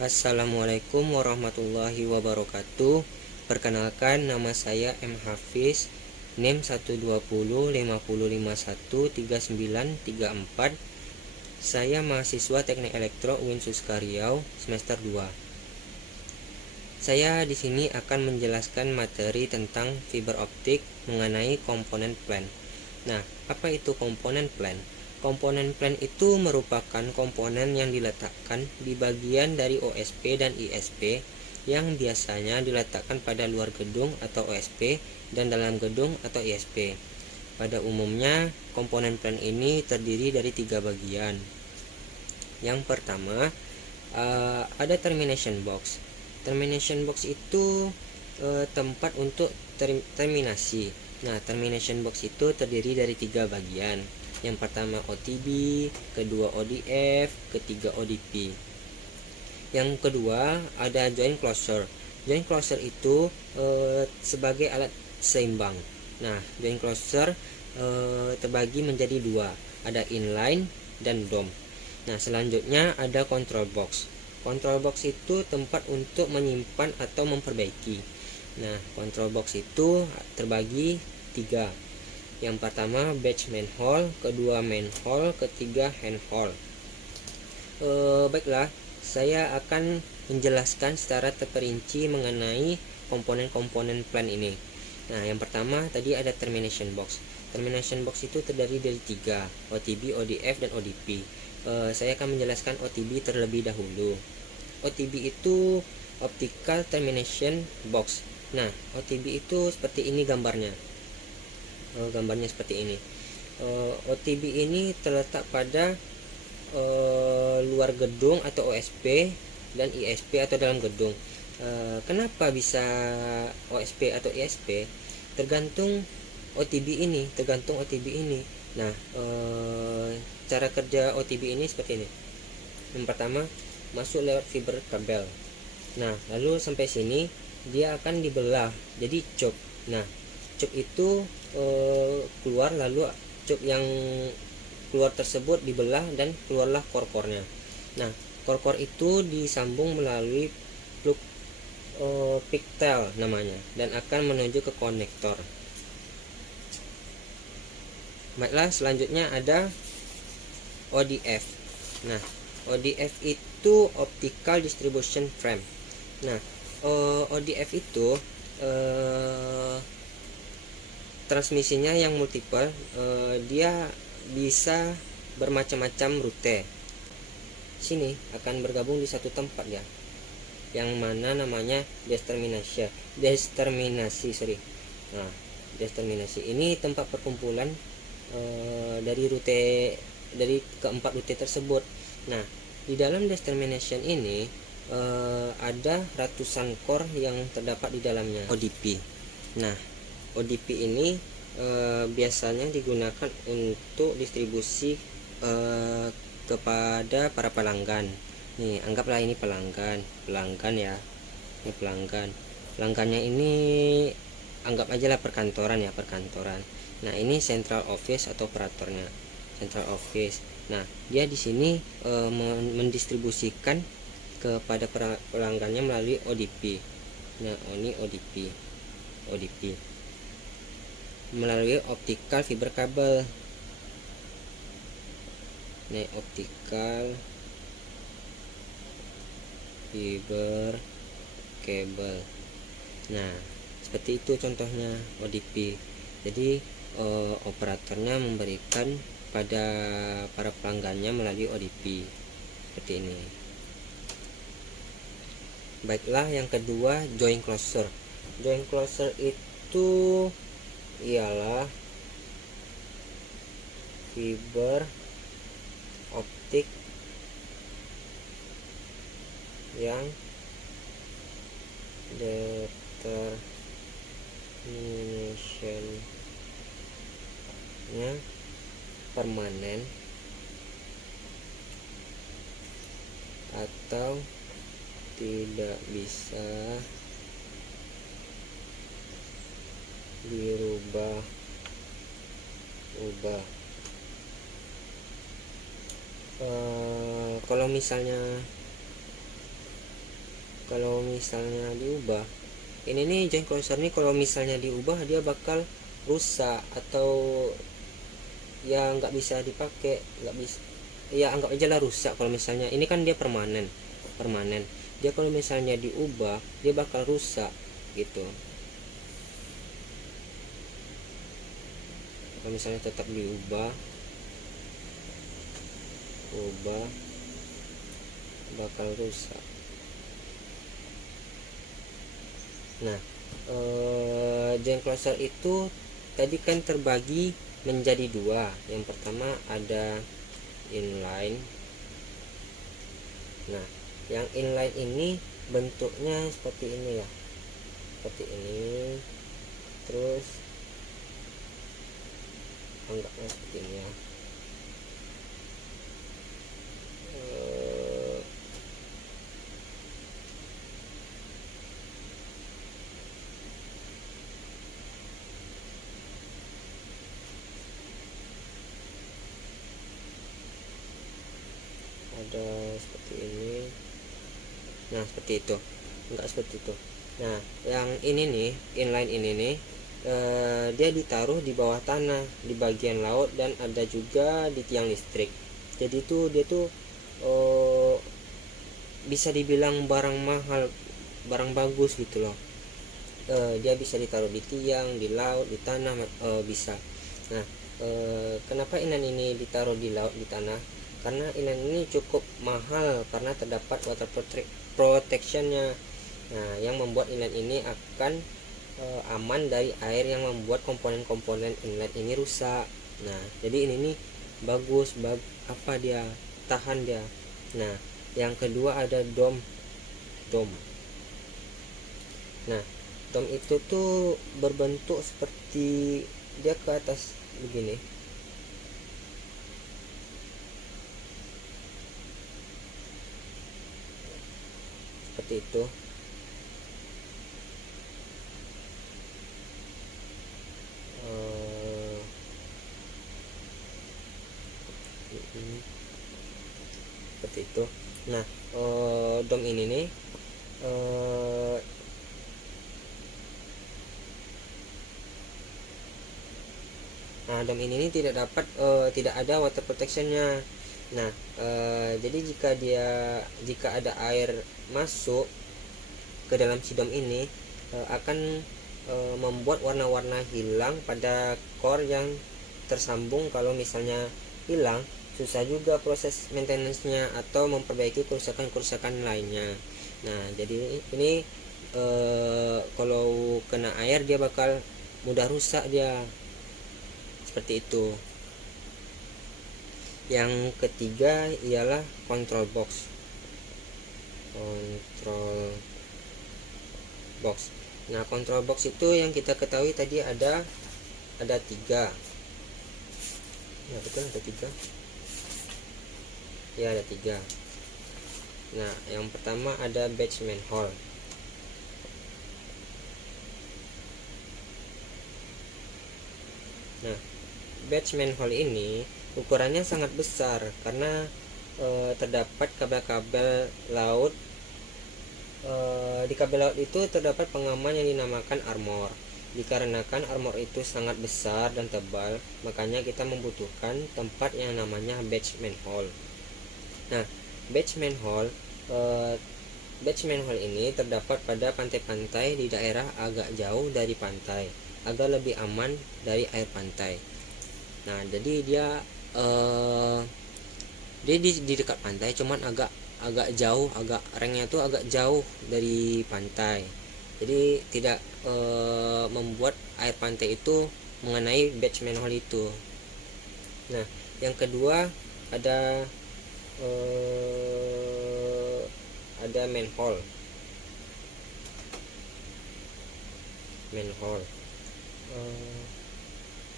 Assalamualaikum warahmatullahi wabarakatuh. Perkenalkan, nama saya M. Hafiz, NIM 12050513934. Saya mahasiswa Teknik Elektro UIN Suska Riau semester 2. Saya di sini akan menjelaskan materi tentang fiber optik mengenai komponen plan. Nah, apa itu komponen plan? Komponen plan itu merupakan komponen yang diletakkan di bagian dari OSP dan ISP yang biasanya diletakkan pada luar gedung atau OSP dan dalam gedung atau ISP. Pada umumnya, komponen plan ini terdiri dari 3 bagian. Yang pertama, ada termination box. Termination box itu tempat untuk terminasi. Nah, termination box itu terdiri dari 3 bagian. Yang pertama OTB, kedua ODF, ketiga ODP. Yang kedua ada joint closure. Joint closure itu sebagai alat seimbang. Nah, joint closure terbagi menjadi 2, ada inline dan dome. Nah, selanjutnya ada control box. Control box itu tempat untuk menyimpan atau memperbaiki. Nah, control box itu terbagi 3. Yang pertama batch manhole, kedua manhole, ketiga handhole. Baiklah, saya akan menjelaskan secara terperinci mengenai komponen-komponen plan ini. Nah, yang pertama tadi ada termination box. Termination box itu terdiri dari 3, OTB, ODF, dan ODP. Saya akan menjelaskan OTB terlebih dahulu. OTB itu optical termination box. Nah, OTB itu seperti ini gambarnya. Gambarnya seperti ini. OTB ini terletak pada luar gedung atau OSP dan ISP atau dalam gedung. Kenapa bisa OSP atau ISP? Tergantung OTB ini. Nah, cara kerja OTB ini seperti ini. Yang pertama, masuk lewat fiber kabel. Nah, lalu sampai sini dia akan dibelah jadi cup. Nah, cup itu keluar, lalu cup yang keluar tersebut dibelah dan keluarlah core-core-nya. Nah, core-core itu disambung melalui plug pigtail namanya dan akan menuju ke konektor. Baiklah, selanjutnya ada ODF. Nah, ODF itu optical distribution frame. Nah, ODF itu transmisinya yang multiple, dia bisa bermacam-macam rute. Sini akan bergabung di satu tempat ya, yang mana namanya determinasi. Nah, determinasi ini tempat perkumpulan dari keempat rute tersebut. Nah, di dalam determination ini ada ratusan core yang terdapat di dalamnya. ODP. Nah, ODP ini biasanya digunakan untuk distribusi kepada para pelanggan. Nih, anggaplah ini pelanggan ya. Ini pelanggannya ini anggap aja lah perkantoran. Nah, ini central office atau operatornya, central office. Nah, dia di sini mendistribusikan kepada pelanggannya melalui ODP. Nah, ini ODP melalui optical fiber kabel. Ini optical fiber kabel. Nah, seperti itu contohnya ODP. Jadi operatornya memberikan pada para pelanggannya melalui ODP seperti ini. Baiklah, yang kedua joint closure. Joint closure itu ialah fiber optik yang determinationnya permanen atau tidak bisa dirubah. Kalau misalnya kalau misalnya diubah, ini nih joint closer nih kalau misalnya diubah dia bakal rusak atau ya nggak bisa dipakai, nggak bisa, ya anggap aja lah rusak. Kalau misalnya ini kan dia permanen, dia kalau misalnya diubah dia bakal rusak gitu. Kalau misalnya tetap diubah bakal rusak. Nah, joint closer itu tadi kan terbagi menjadi dua. Yang pertama ada inline. Nah, yang inline ini bentuknya seperti ini ya, seperti ini. Terus anggapnya seperti ini ya. Ada seperti ini. Nah, seperti itu. Enggak seperti itu. Nah, yang ini nih, inline ini nih, dia ditaruh di bawah tanah, di bagian laut, dan ada juga di tiang listrik. Jadi itu dia tuh bisa dibilang barang mahal, barang bagus gitu loh. Dia bisa ditaruh di tiang, di laut, di tanah, bisa. Nah, kenapa inline ini ditaruh di laut, di tanah? Karena inline ini cukup mahal karena terdapat water protectionnya. Nah, yang membuat inline ini akan aman dari air yang membuat komponen-komponen inline ini rusak. Nah, jadi ini nih bagus, apa dia tahan dia. Nah, yang kedua ada dom. Nah, dom itu tuh berbentuk seperti dia ke atas begini. Seperti itu. Seperti itu. Nah, dom ini nih nah, dom ini nih tidak dapat tidak ada water protectionnya. Nah, jadi jika ada air masuk ke dalam si dom ini, akan membuat warna-warna hilang pada core yang tersambung. Kalau misalnya hilang, susah juga proses maintenance-nya atau memperbaiki kerusakan-kerusakan lainnya. Nah, jadi ini kalau kena air dia bakal mudah rusak dia, seperti itu. Yang ketiga ialah control box. Nah, control box itu yang kita ketahui tadi ada 3. Ya, betul, ada 3. Ya, ada 3. Nah, yang pertama ada batch manhole. Nah, batch manhole ini ukurannya sangat besar karena terdapat kabel-kabel laut. Di kabel laut itu terdapat pengaman yang dinamakan armor. Dikarenakan armor itu sangat besar dan tebal, makanya kita membutuhkan tempat yang namanya batch manhole. Nah, batch manhole ini terdapat pada pantai-pantai di daerah agak jauh dari pantai, agar lebih aman dari air pantai. Nah, jadi dia di dekat pantai, cuman agak jauh, ranknya tuh agak jauh dari pantai. Jadi tidak membuat air pantai itu mengenai batch manhole itu. Nah, yang kedua ada manhole.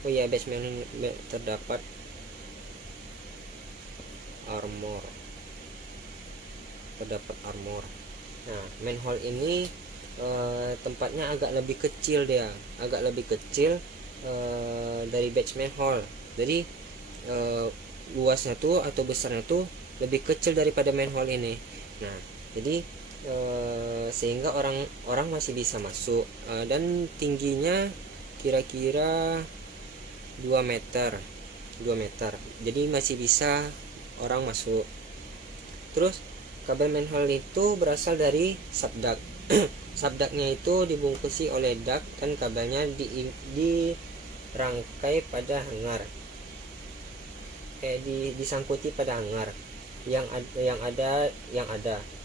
Oh ya, batch manhole terdapat armor. Nah, manhole ini tempatnya agak lebih kecil dari batch manhole. Jadi luasnya tuh atau besarnya tuh lebih kecil daripada manhole ini. Nah, jadi sehingga orang masih bisa masuk, dan tingginya kira-kira 2 meter, jadi masih bisa orang masuk. Terus kabel manhole itu berasal dari subduct. Subductnya itu dibungkusi oleh duct dan kabelnya dirangkai pada hanger, disangkuti pada hanger yang ada,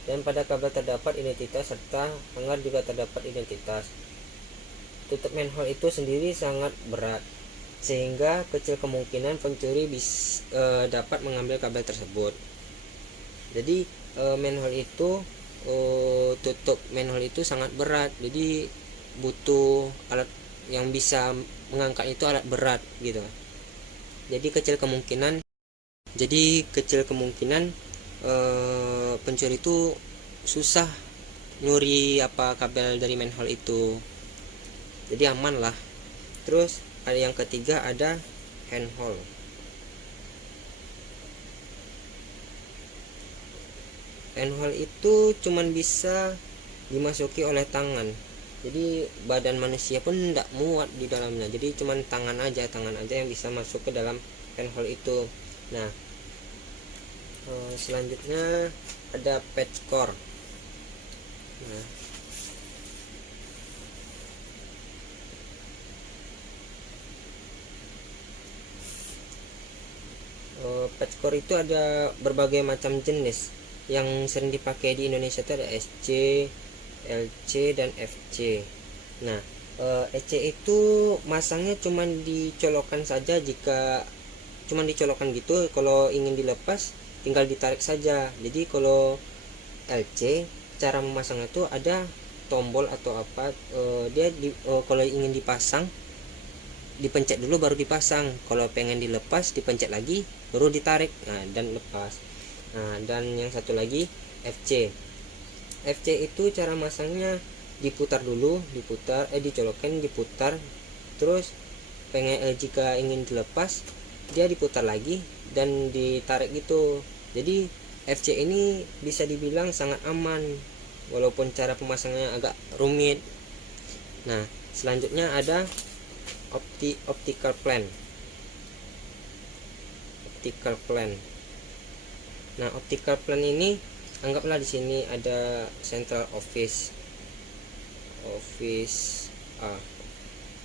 dan pada kabel terdapat identitas serta hanger juga terdapat identitas. Tutup manhole itu sendiri sangat berat, sehingga kecil kemungkinan pencuri dapat mengambil kabel tersebut. Jadi tutup manhole itu sangat berat, jadi butuh alat yang bisa mengangkat itu, alat berat gitu. Jadi kecil kemungkinan pencuri itu susah nyuri kabel dari manhole itu, jadi aman lah. Terus ada yang ketiga, ada handhole. Handhole itu cuman bisa dimasuki oleh tangan, jadi badan manusia pun tidak muat di dalamnya, jadi cuman tangan aja yang bisa masuk ke dalam handhole itu. Nah, selanjutnya ada patch core. Nah, patch core itu ada berbagai macam jenis. Yang sering dipakai di Indonesia itu ada SC, LC, dan FC. Nah, SC itu masangnya cuman dicolokkan saja, jika cuman dicolokkan gitu, kalau ingin dilepas tinggal ditarik saja. Jadi kalau LC, cara memasangnya itu ada tombol atau apa, kalau ingin dipasang dipencet dulu baru dipasang, kalau pengen dilepas dipencet lagi baru ditarik, dan lepas. Nah, dan yang satu lagi FC. FC itu cara masangnya diputar dulu, dicolokkan, diputar, terus jika ingin dilepas dia diputar lagi dan ditarik gitu. Jadi FC ini bisa dibilang sangat aman walaupun cara pemasangnya agak rumit. Nah, selanjutnya ada optical plan. Nah, optical plan ini anggaplah di sini ada central office A.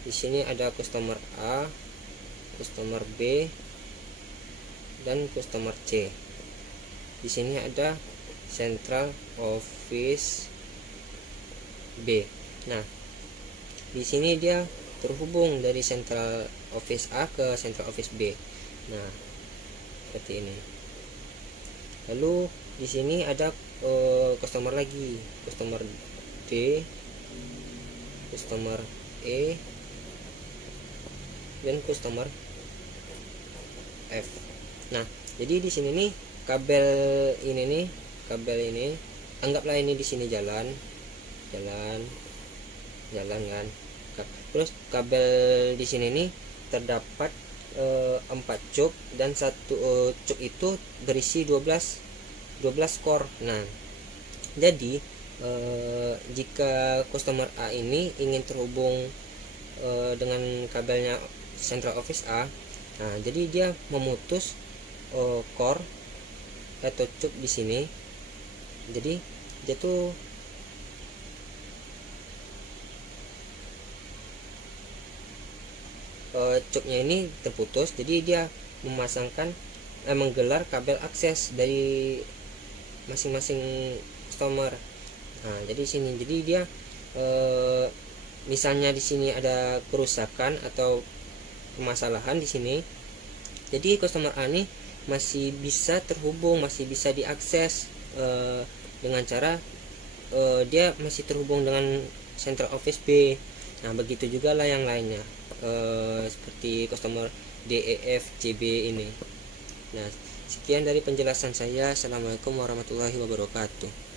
Di sini ada customer A, customer B, dan customer C. Di sini ada central office B. Nah, di sini dia terhubung dari central office A ke central office B. Nah, seperti ini. Lalu di sini ada customer lagi, customer D, customer E, dan customer F. Nah, jadi di sini nih kabel ini anggaplah ini di sini jalan kan. Terus kabel di sini nih terdapat 4 cup, dan satu cup itu berisi 12 core. Nah, jadi jika customer A ini ingin terhubung dengan kabelnya central office A, nah jadi dia memutus core atau cup di sini. Jadi dia tuh cupnya ini terputus, jadi dia menggelar kabel akses dari masing-masing customer. Nah, jadi dia misalnya di sini ada kerusakan atau permasalahan di sini, jadi customer A nih masih bisa terhubung, masih bisa diakses dengan cara dia masih terhubung dengan central office B. Nah, begitu juga lah yang lainnya, seperti customer D, E, F, C, B ini. Nah, sekian dari penjelasan saya. Assalamualaikum warahmatullahi wabarakatuh.